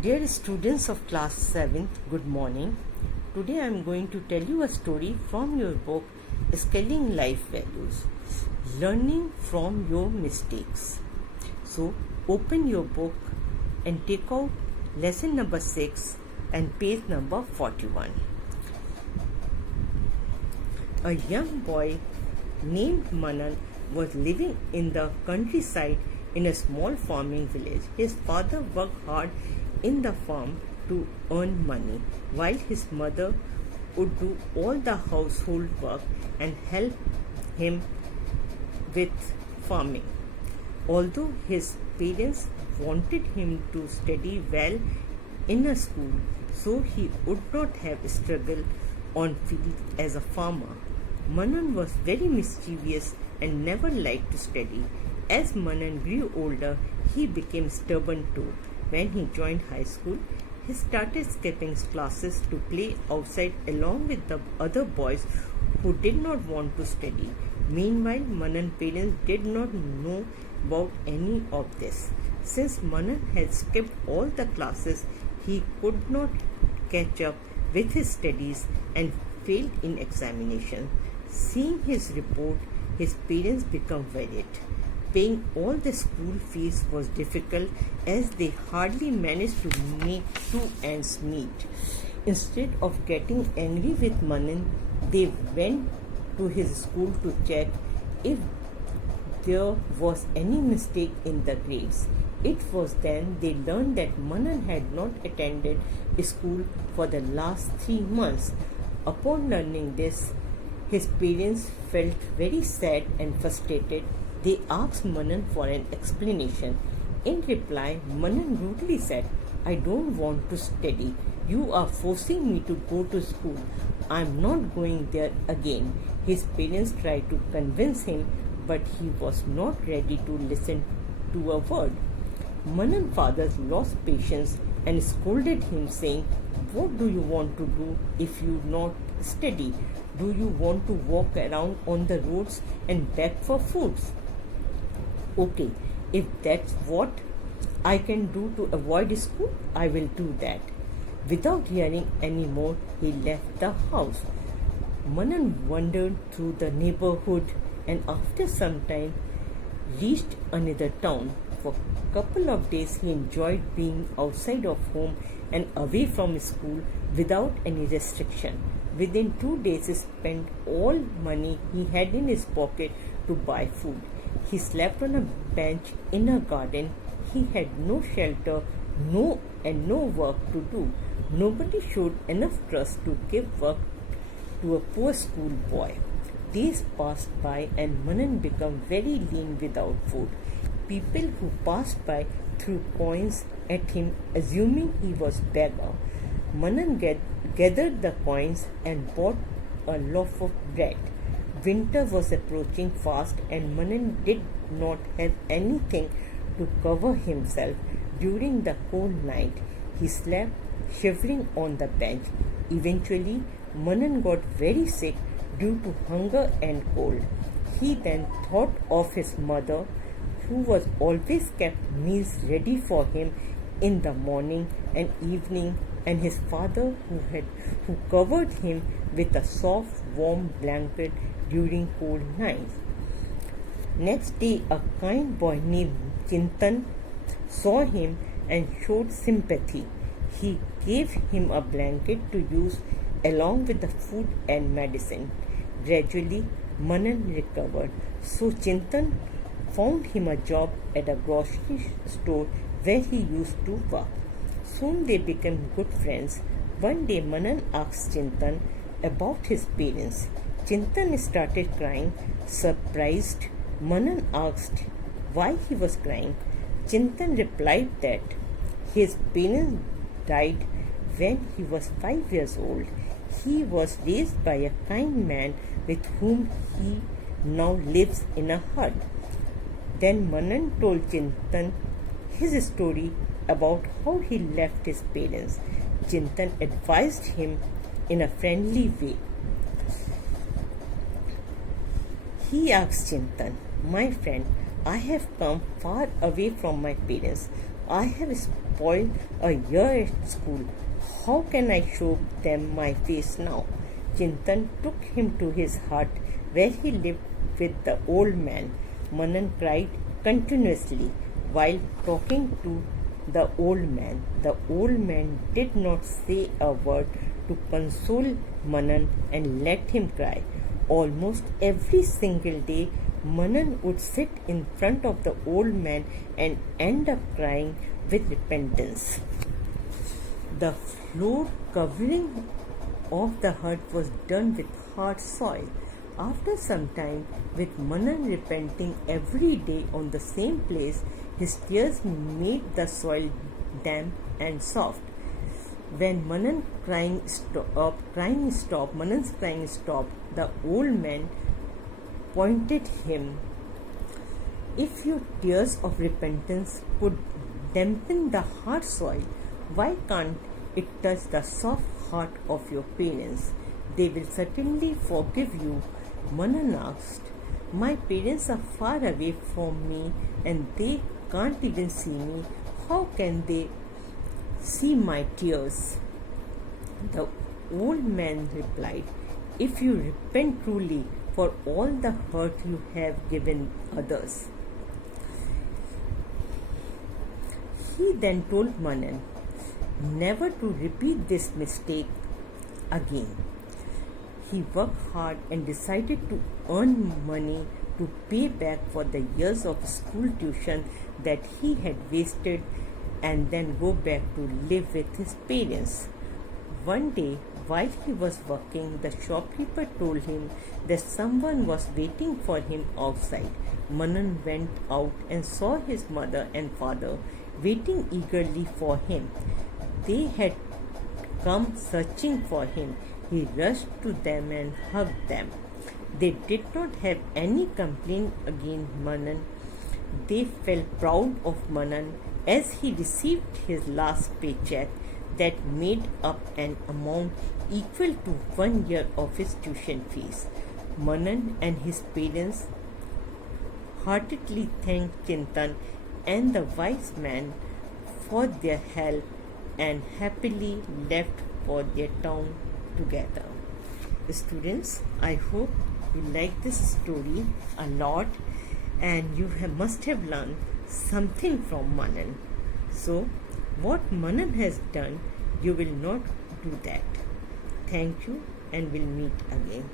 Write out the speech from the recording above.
Dear students of class 7th, good morning. Today I am going to tell you a story from your book Scaling Life Values, Learning from Your Mistakes. So open your book and take out lesson number 6 and page number 41. A young boy named Manan was living in the countryside in a small farming village. His father worked hard in the farm to earn money, while his mother would do all the household work and help him with farming. Although his parents wanted him to study well in a school so he would not have struggled on field as a farmer, Manan was very mischievous and never liked to study. As Manan grew older, he became stubborn too. When he joined high school, he started skipping classes to play outside along with the other boys who did not want to study. Meanwhile, Manan's parents did not know about any of this. Since Manan had skipped all the classes, he could not catch up with his studies and failed in examination. Seeing his report, his parents became worried. Paying all the school fees was difficult as they hardly managed to make two ends meet. Instead of getting angry with Manan, they went to his school to check if there was any mistake in the grades. It was then they learned that Manan had not attended school for the last 3 months. Upon learning this, his parents felt very sad and frustrated. They asked Manan for an explanation. In reply, Manan rudely said, "I don't want to study. You are forcing me to go to school. I am not going there again." His parents tried to convince him, but he was not ready to listen to a word. Manan's father lost patience and scolded him, saying, "What do you want to do if you not study? Do you want to walk around on the roads and beg for food? Okay, if that's what I can do to avoid school, I will do that." Without hearing any more, he left the house. Manan wandered through the neighborhood and after some time reached another town. For a couple of days he enjoyed being outside of home and away from school without any restriction. Within 2 days he spent all money he had in his pocket to buy food. He slept on a bench in a garden. He had no shelter, no work to do. Nobody showed enough trust to give work to a poor school boy. Days passed by and Manan became very lean without food. People who passed by threw coins at him, assuming he was beggar. Manan gathered the coins and bought a loaf of bread. Winter was approaching fast and Manan did not have anything to cover himself. During the cold night, he slept shivering on the bench. Eventually, Manan got very sick due to hunger and cold. He then thought of his mother, who was always kept meals ready for him in the morning and evening, and his father who covered him with a soft warm blanket during cold nights. Next day, a kind boy named Chintan saw him and showed sympathy. He gave him a blanket to use along with the food and medicine. Gradually, Manan recovered, so Chintan found him a job at a grocery store where he used to work. Soon they became good friends. One day Manan asked Chintan about his parents. Chintan started crying. Surprised, Manan asked why he was crying. Chintan replied that his parents died when he was 5 years old. He was raised by a kind man with whom he now lives in a hut. Then Manan told Chintan his story about how he left his parents. Chintan advised him in a friendly way. He asked Chintan, "My friend, I have come far away from my parents. I have spoiled a year at school. How can I show them my face now? Chintan took him to his hut where he lived with the old man. Manan cried continuously while talking to the old man. The old man did not say a word to console Manan and let him cry. Almost every single day, Manan would sit in front of the old man and end up crying with repentance. The floor covering of the hut was done with hard soil. After some time, with Manan repenting every day on the same place, his tears made the soil damp and soft. When Manan's crying stopped, the old man pointed him. If your tears of repentance could dampen the hard soil, why can't it touch the soft heart of your parents? They will certainly forgive you. Manan asked. My parents are far away from me and they can't even see me. How can they see my tears? The old man replied, if you repent truly for all the hurt you have given others. He then told Manan never to repeat this mistake again. He worked hard and decided to earn money to pay back for the years of school tuition that he had wasted and then go back to live with his parents. One day, while he was working, the shopkeeper told him that someone was waiting for him outside. Manan went out and saw his mother and father waiting eagerly for him. They had come searching for him. He rushed to them and hugged them. They did not have any complaint against Manan. They felt proud of Manan as he received his last paycheck that made up an amount equal to 1 year of his tuition fees. Manan and his parents heartily thanked Chintan and the wise man for their help and happily left for their town together. Students, I hope you like this story a lot and you must have learned something from Manan. So, what Manan has done, you will not do that. Thank you and we'll meet again.